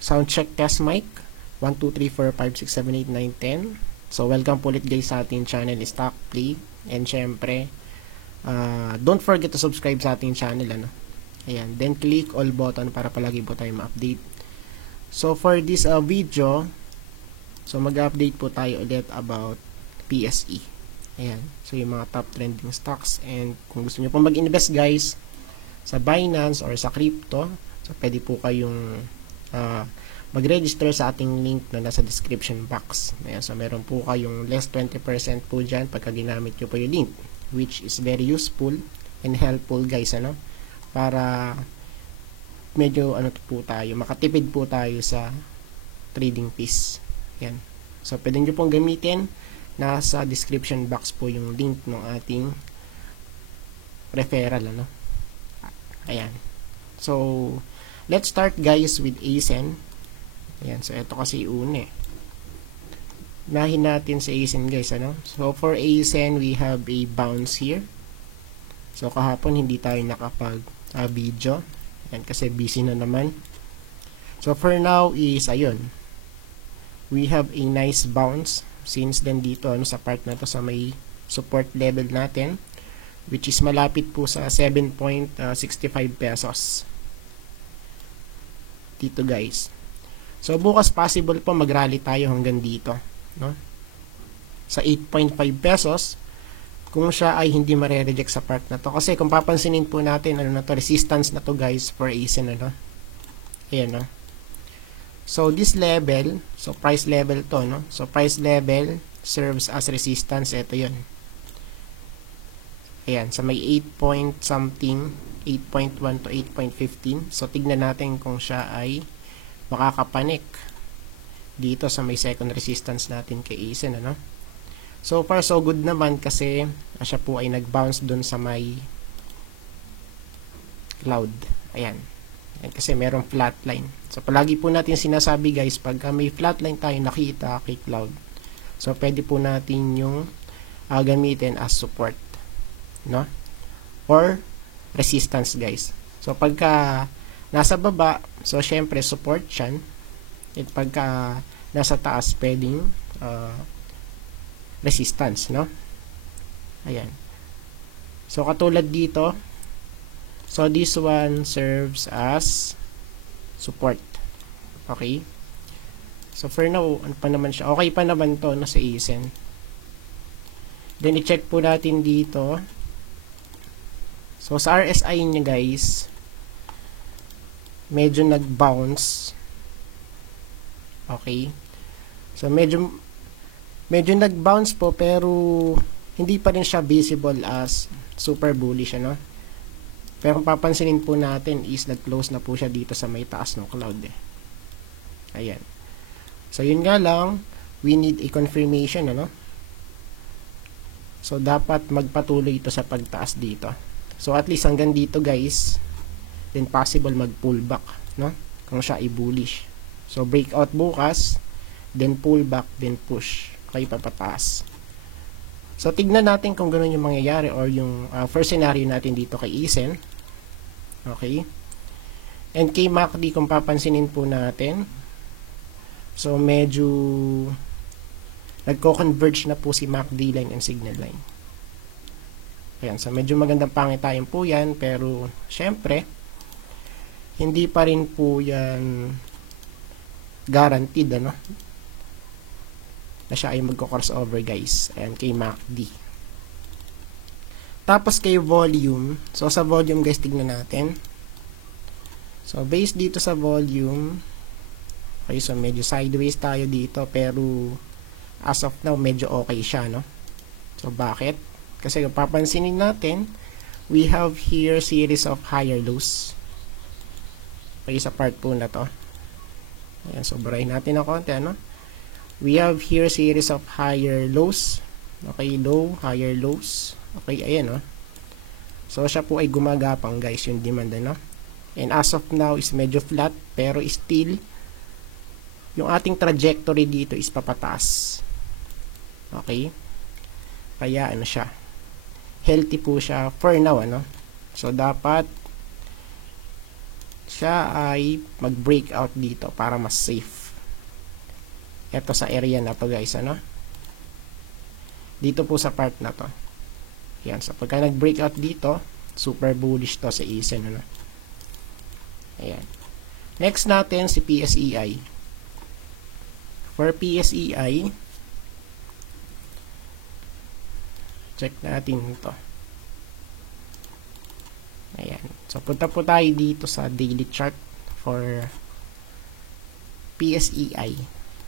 Sound check test mic. 1, 2, 3, 4, 5, 6, 7, 8, 9, 10. So, welcome po ulit guys sa ating channel, Stock Play. And syempre, don't forget to subscribe sa ating channel. Ayan. Then, click all button para palagi po tayo ma-update. So, for this video, so mag-update po tayo ulit about PSE. Ayan. So, yung mga top trending stocks. And kung gusto nyo po mag-invest guys sa Binance or sa crypto, so pwede po kayong mag-register sa ating link na nasa description box. Ayan, so meron po kayong less 20% po dyan pagka ginamit nyo po yung link, which is very useful and helpful guys, para medyo po tayo, makatipid po tayo sa trading fees. Ayan. So pwede nyo pong gamitin, nasa description box po yung link ng ating referral. Ayan. So let's start guys with ASEN. Ayan, so ito kasi una Nahin natin sa ASEN guys, So for ASEN, we have a bounce here. So kahapon hindi tayo nakapag video. Ayan, kasi busy na naman. So for now is, ayun. We have a nice bounce since then dito, sa part na to sa may support level natin, which is malapit po sa 7.65 pesos. Dito guys. So bukas possible po mag-rally tayo hanggang dito, sa 8.5 pesos kung siya ay hindi mare-reject sa part na to. Kasi kung papansinin po natin, resistance na to guys for ASEN, Ayan, So this level, so price level to, So price level serves as resistance. Ito 'yun. Ayan, sa may 8 point something, 8.1 to 8.15. So tignan natin kung siya ay makakapanik dito sa may second resistance natin kay ASEN, So far so good naman kasi siya po ay nag-bounce dun sa may cloud. Ayan. Kasi merong flatline. So palagi po natin sinasabi guys, pag may flatline tayo nakita kay cloud, so pwede po natin yung gamitin as support, or resistance guys. So pagka nasa baba, so syempre support yan. At pagka nasa taas, pwedeng resistance, Ayan. So katulad dito, so this one serves as support. Okay? So for now, ano pa naman siya? Okay pa naman to, sa ASEN. Then i-check po natin dito. So sa RSI niya guys, medyo nag-bounce. Okay? So medyo nag-bounce po, pero hindi pa rin siya visible as super bullish, Pero kung papansinin po natin is nag-close na po siya dito sa may taas ng cloud. Ayan. So yun nga lang, we need a confirmation, So dapat magpatuloy ito sa pagtaas dito. So at least hanggang dito guys, then possible mag-pullback, kung siya ay bullish. So breakout bukas, then pullback, then push. Okay, papataas. So tignan natin kung gano'n yung mangyayari, or yung first scenario natin dito kay ASEN. Okay. And kay MACD, kung papansinin po natin, so medyo nagko-converge na po si MACD line and signal line. Ayan, so medyo magandang pangitayan po yan, pero syempre hindi pa rin po yan guaranteed, na siya ay magko-crossover guys. Ayan, kay MACD. Tapos kay volume, so sa volume guys, tignan natin. So based dito sa volume, okay, so medyo sideways tayo dito, pero as of now medyo okay siya, So bakit? Kasi kung papansinin natin, we have here series of higher lows. Okay, sa part po na to. Ayan, so burahin natin ng konti, We have here series of higher lows. Okay, low, higher lows. Okay, ayan, So siya po ay gumagapang guys, yung demand, And as of now is medyo flat, pero still yung ating trajectory dito is papataas. Okay? Kaya siya, healthy po siya for now, So dapat siya ay mag-breakout dito para mas safe. Ito sa area na to guys, ano? Dito po sa part na to. Yan, so pagka nag-breakout dito, super bullish to sa ISIN, ano? Ayan. Next natin si PSEI. For PSEI, check natin ito. Ayan. So punta po tayo dito sa daily chart for PSEI.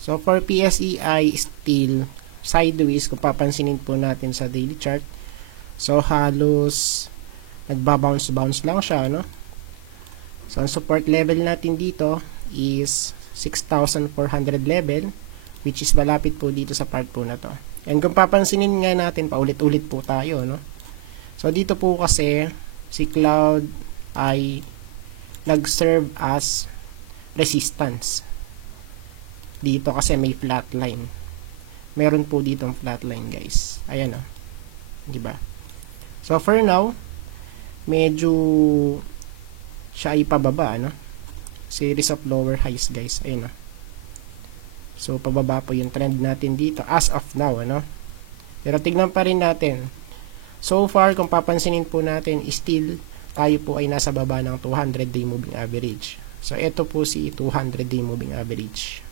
So for PSEI, still sideways kung papansinin po natin sa daily chart. So halos nagba-bounce lang siya, no? So ang support level natin dito is 6,400 level, which is malapit po dito sa part po na to. And kung papansinin nga natin, paulit-ulit po tayo, no? So dito po kasi si Cloud ay nag-serve as resistance. Dito kasi may flat line. Meron po dito ang flat line, guys. Ayan, oh. Diba? So for now, medyo siya ay pababa, ano? Series of lower highs, guys. Ayun, oh. So pababa po yung trend natin dito as of now, ano? Pero tignan pa rin natin. So far, kung papansinin po natin, still tayo po ay nasa baba ng 200-day moving average. So ito po si 200-day moving average.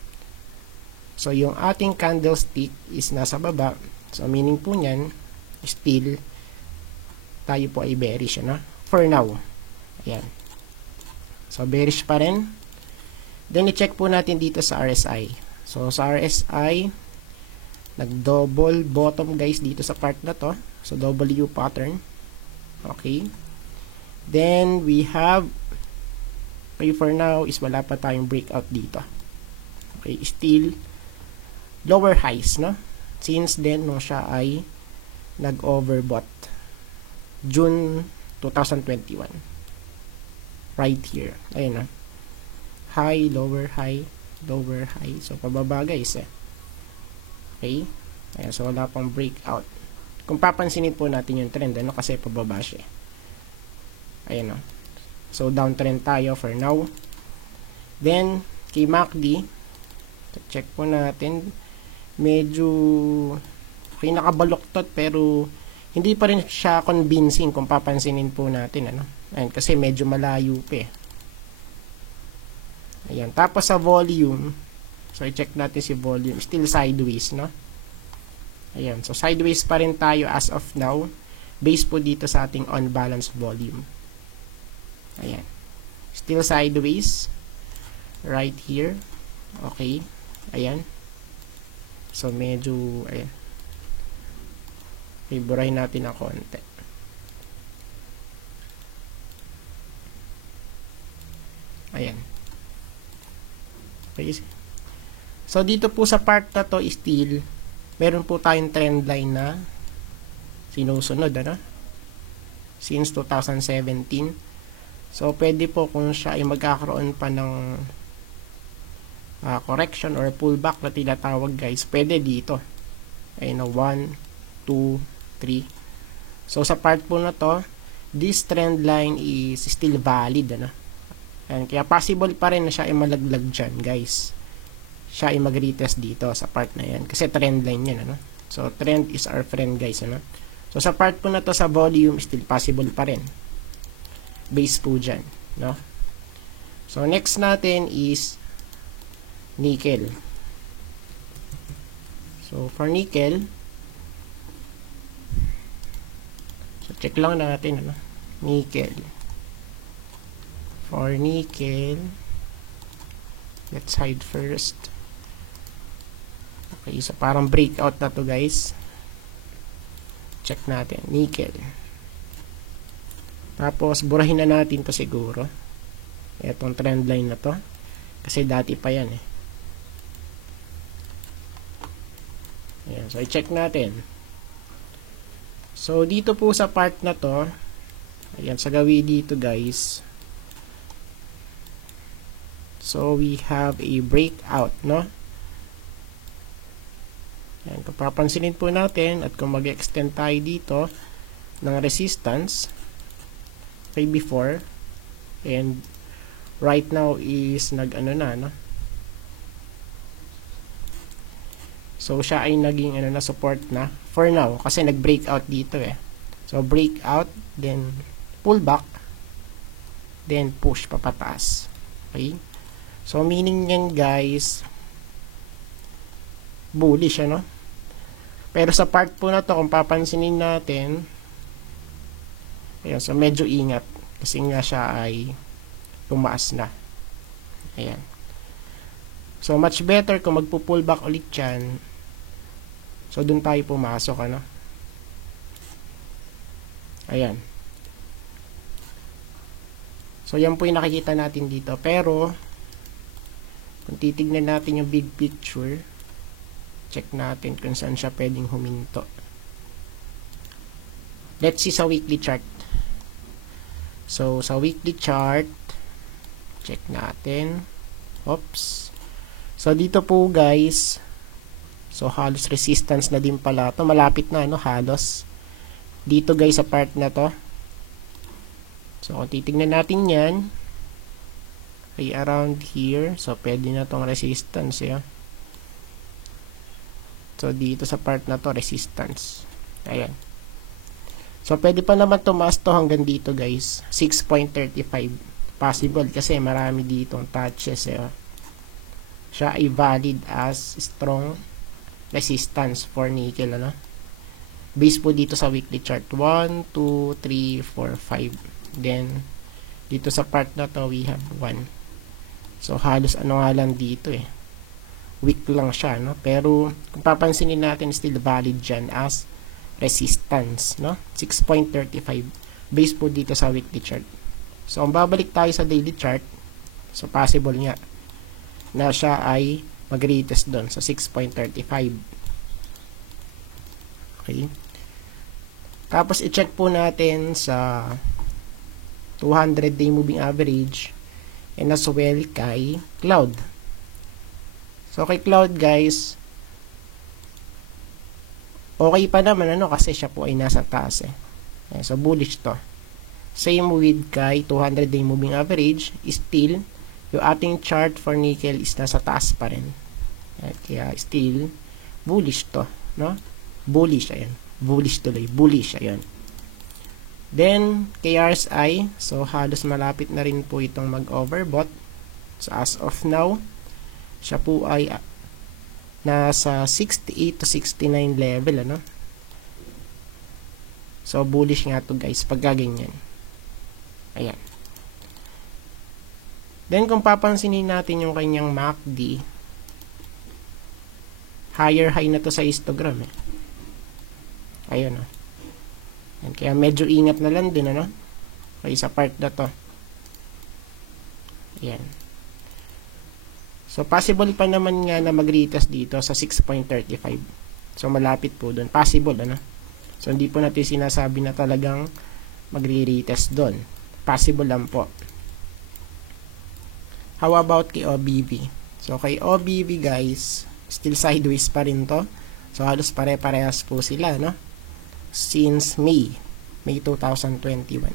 So yung ating candlestick is nasa baba. So meaning po niyan, still tayo po ay bearish, ano? For now. Ayan. So bearish pa rin. Then i-check po natin dito sa RSI. So sa RSI, nag-double bottom, guys, dito sa part na to. So W pattern. Okay. Then we have, okay, for now is wala pa tayong breakout dito. Okay, still lower highs, no? Since then, no, siya ay nag-overbought June 2021. Right here. Ayun, no? High, lower, high, lower, high. So, pababa, guys, eh. Okay? Ayan, so, wala pang breakout. Kung papansinin po natin yung trend, ano? Kasi pababa siya. Ayan, no? So, downtrend tayo for now. Then, kay MACD, check po natin, medyo okay, nakabaluktot pero hindi pa rin siya convincing kung papansinin po natin, ano? Ayan, kasi medyo malayo pa, eh. Ayan, tapos sa volume, so i-check natin si volume, still sideways, no? Ayan, so sideways pa rin tayo as of now, based po dito sa ating on-balance volume. Ayan, still sideways right here. Okay, ayan. So, medyo, ayan. Iburahin natin ang konti. Ayan. Okay. So, dito po sa part na to, still, meron po tayong trend line na sinusunod, ano? Since 2017. So, pwede po kung siya ay magkakaroon pa ng correction or pullback na tinatawag, guys, pwede dito. Ayun na, 1, 2, 3. So sa part po na to, this trend line is still valid, ano? And kaya possible pa rin na siya ay malaglag dyan, guys. Siya ay mag-retest dito sa part na yan. Kasi trend line yan, ano? So trend is our friend, guys, ano? So sa part po na to, sa volume, still possible pa rin. Base po dyan, no? So next natin is nickel. So for nickel, so check lang natin, ano? Nickel. For nickel, let's hide first. Okay, so parang breakout na to, guys. Check natin, nickel. Tapos burahin na natin to siguro. Etong trend line na to. Kasi dati pa yan, eh. Ayan, so i-check natin. So dito po sa part na to, ayan, sa gawi dito, guys. So we have a breakout, no? Ayan, kung papansinin po natin at kung mag-extend tayo dito ng resistance kay before, and right now is nag-ano na, no? So, siya ay naging ano na, support na for now kasi nag-breakout dito eh. So, breakout, then pull back, then push papataas. Okay? So, meaning yan guys, bullish ano? Pero sa part po na to, kung papansinin natin, ayan, so medyo ingat kasi nga siya ay tumaas na. Ayan. So, much better kung magpo-pull back ulit yan. So, dun tayo pumasok, ano? Ayan. So, yan po yung nakikita natin dito. Pero, kung titignan natin yung big picture, check natin kung saan siya pwedeng huminto. Let's see sa weekly chart. So, sa weekly chart, check natin. Oops. So, dito po guys, so, halos resistance na din pala ito. Malapit na, no? Halos. Dito, guys, sa part na to. So, kung titignan natin yan, ay around here. So, pwede na itong resistance, eh. So, dito sa part na to, resistance. Ayan. So, pwede pa naman tumaas to hanggang dito, guys. 6.35. Possible kasi marami ditong touches, eh. Siya ay valid as strong resistance for nickel, ano? Base po dito sa weekly chart. 1, 2, 3, 4, 5. Then, dito sa part na to, we have 1. So, halos ano nga lang dito, eh. Weak lang siya, no? Pero, kung papansinin natin, still valid dyan as resistance, no? 6.35. Base po dito sa weekly chart. So, kung babalik tayo sa daily chart, so, possible nga na siya ay mag-retest doon sa 6.35. Okay. Tapos, i-check po natin sa 200-day moving average and as well kay Cloud. So, kay Cloud, guys, okay pa naman, ano, kasi siya po ay nasa taas, eh. So, bullish to. Same with kay 200-day moving average, still, yung ating chart for nickel is nasa taas pa rin. Kaya still bullish to, no? Bullish, ayan. Bullish tuloy. Bullish, ayan. Then, kay RSI, so halos malapit na rin po itong mag-overbought. So, as of now, siya po ay nasa 68 to 69 level, ano? So, bullish nga to guys, pag gaganyan. Ayan. Then, kung papansinin natin yung kanyang MACD, higher high na to sa histogram, eh. Ayun, oh. And kaya medyo ingat na lang din, ano? Okay, sa part na to. Ayan. So, possible pa naman nga na mag-retest dito sa 6.35. So, malapit po doon. Possible, ano? So, hindi po natin sinasabi na talagang magre-retest doon. Possible lang po. How about kay OBV? So, kay OBV, guys, still sideways pa rin to. So, halos pare-parehas po sila, no? Since May 2021.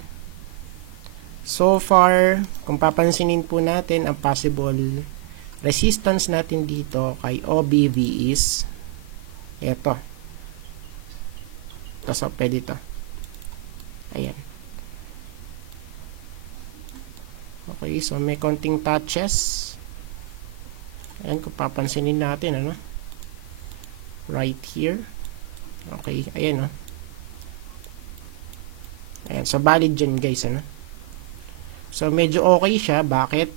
So far, kung papansinin po natin, ang possible resistance natin dito kay OBV is eto. Ito, so pwede ito. Ayan. Okay, so may konting touches. Ayan, kung papansinin natin, ano? Right here. Okay, ayan, no? Ayan, so valid dyan guys, ano? So, medyo okay siya. Bakit?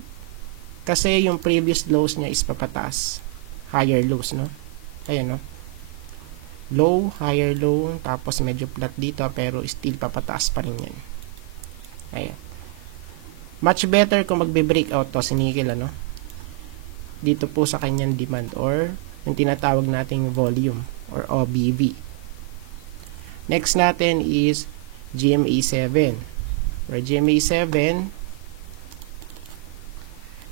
Kasi yung previous lows niya is papataas. Higher lows, no? Ayan, no? Low, higher low, tapos medyo flat dito, pero still papataas pa rin yan. Ayan. Much better kung magbe-breakout to si nickel, ano? Dito po sa kanyang demand or yung tinatawag nating volume or OBV. Next natin is GMA7. For GMA7,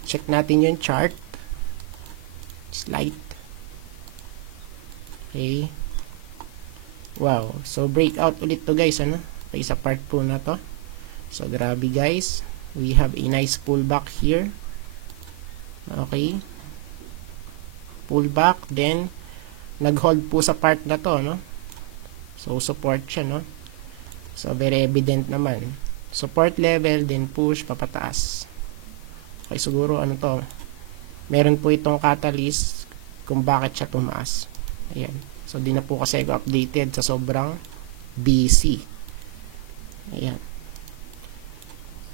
check natin yung chart. Slide. Okay. Wow. So, breakout ulit to guys, ano? Okay, sa part po na to. So, grabe guys. We have a nice pullback here. Okay. Pullback, then nag-hold po sa part na to, no? So support siya, no? So very evident naman. Support level, then push papataas. Okay, siguro ano to? Meron po itong catalyst kung bakit siya tumaas. Ayan. So di na po kasi ako updated sa sobrang busy. Ayan.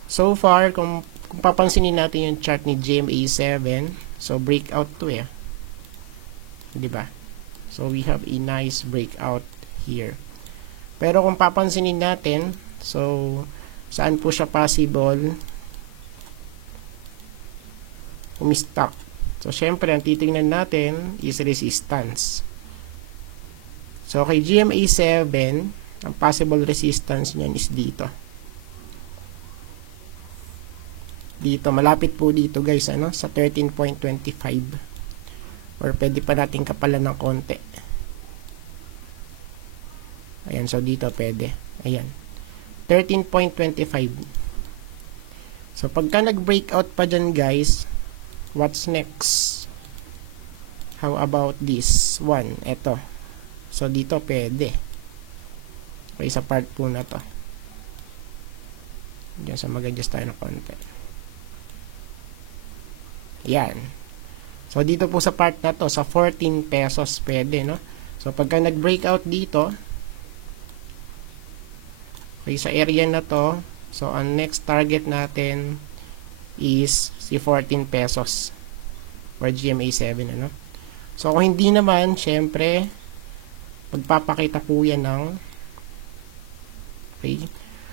So far, kung papansinin natin yung chart ni GMA7, so breakout to eh. Diba? So we have a nice breakout here. Pero kung papansinin natin, so saan po siya possible umistock? So syempre, ang titingnan natin is resistance. So kay GMA7, ang possible resistance niyan is dito. Dito, malapit po dito guys, ano, sa 13.25, or pwede pa natin kapalan ng konti. Ayan, so dito pwede. Ayan, 13.25. So pagka nag-breakout pa dyan guys, what's next? How about this one? Ito. So dito pwede. Okay, sa part po na to. Diyan sa mag-adjust tayo ng konti. Yan. So, dito po sa part na to, sa 14 pesos pwede, no? So, pagka nag-breakout dito, okay, sa area na to, so, ang next target natin is si 14 pesos for GMA7, ano? So, kung hindi naman, syempre, magpapakita po yan ng okay,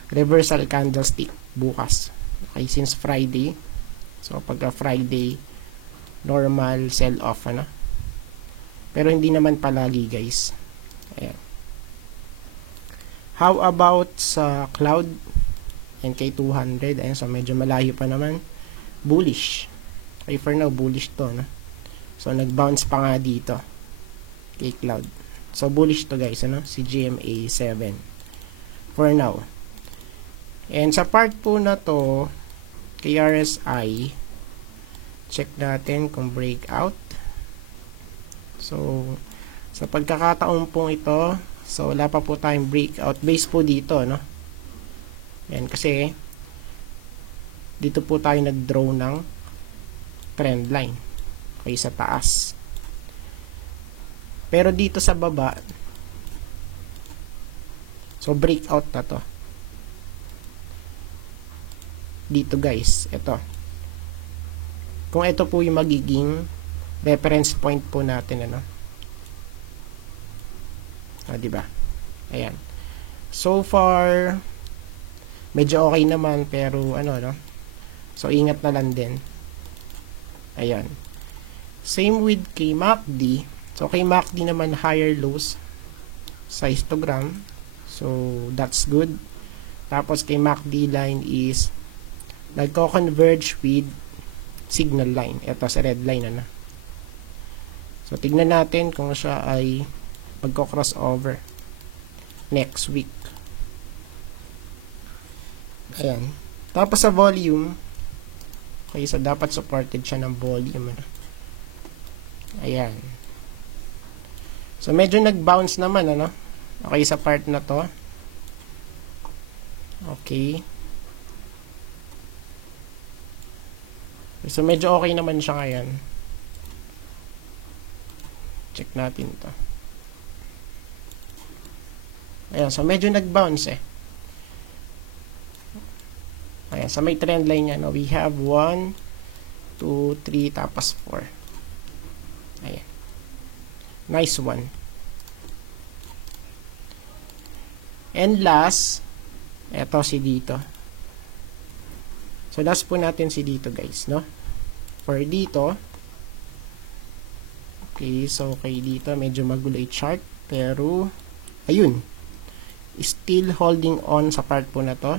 reversal candlestick bukas. Okay, since Friday. So, pagka Friday, normal sell-off, ano? Pero hindi naman palagi, guys. Ayan. How about sa cloud? NK200. Ayan, so medyo malayo pa naman. Bullish. Okay, for now, bullish to, no? So, nag-bounce pa nga dito. Kay cloud. So, bullish to, guys, ano? Si GMA7. For now. And sa part po na to, kay RSI, check natin kung breakout. So, sa pagkakataon pong ito, so wala pa po tayong breakout base po dito, no? Yan, kasi dito po tayo nag-draw ng trend line. Okay, sa taas. Pero dito sa baba, so breakout na to. Dito guys, ito. Kung ito po yung magiging reference point po natin, ano? Di ba? Ayan. So far, medyo okay naman, pero ano, no? So, ingat na lang din. Ayan. Same with kay MACD. So, kay MACD naman, higher lows sa histogram. So, that's good. Tapos, kay MACD line is nagko-converge with signal line. Ito sa red line, ano. So, tignan natin kung siya ay magko-crossover next week. Ayan. Tapos sa volume, okay, so dapat supported siya ng volume, ano. Ayan. So, medyo nag-bounce naman, ano. Okay, sa part na to. Okay. So, medyo okay naman siya ngayon. Check natin to. Ayan, so medyo nag-bounce eh. Ayan, so may trend line yan. No? We have 1, 2, 3, tapos 4. Ayan. Nice one. And last, eto si dito. So, last po natin si dito, guys, no? For dito, okay, so kay dito, medyo magulo yung chart, pero, ayun, still holding on sa part po na to.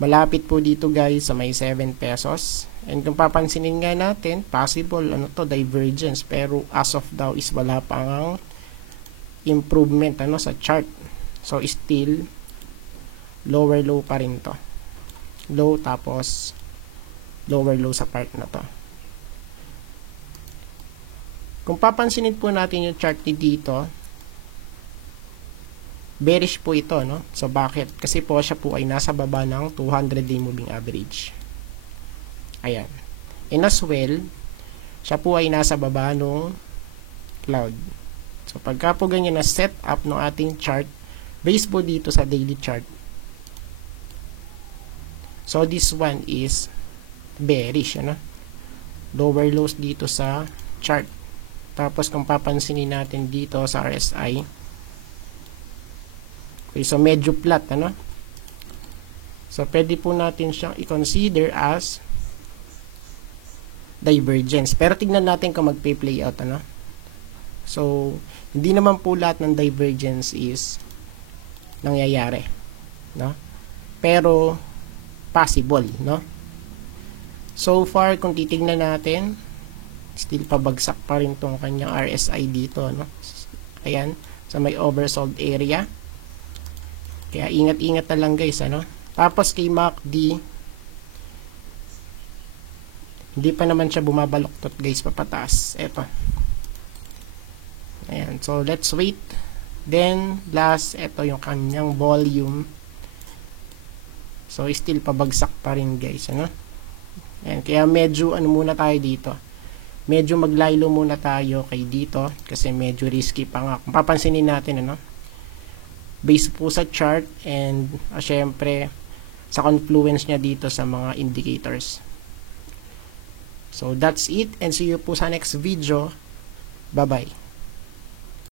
Malapit po dito, guys, sa may 7 pesos. And kung papansinin nga natin, possible, ano to, divergence, pero as of now is wala pang improvement, ano, sa chart. So, still, lower low pa rin to. low, tapos lower low sa part na to. Kung papansinin po natin yung chart ni dito, bearish po ito, no? So, bakit? Kasi po siya po ay nasa baba ng 200-day moving average. Ayan. And as well, siya po ay nasa baba ng cloud. So, pagka po ganyan na set up ng ating chart, based po dito sa daily chart. So, this one is bearish, ano? Lower lows dito sa chart. Tapos, kung papansinin natin dito sa RSI, okay, so medyo flat, ano? So, pwede po natin siyang i-consider as divergence. Pero tignan natin kung magpe-play out, ano? So, hindi naman po lahat ng divergence is nangyayari, no? Pero, possible, no? So far, kung titignan natin, still pabagsak pa rin tong kanyang RSI dito, no? Ayan, sa may oversold area. Kaya ingat-ingat na lang guys, ano? Tapos kay MACD, hindi pa naman siya bumabaluktot guys, papataas. Eto. Ayan, so let's wait. Then, last, eto yung kanyang volume. So, still pabagsak pa rin guys, ano? Ayan, kaya medyo, ano muna tayo dito. Medyo maglaylo muna tayo kay dito kasi medyo risky pa nga. Kung papansinin natin, ano, based po sa chart and syempre sa confluence niya dito sa mga indicators. So that's it and see you po sa next video. Bye bye.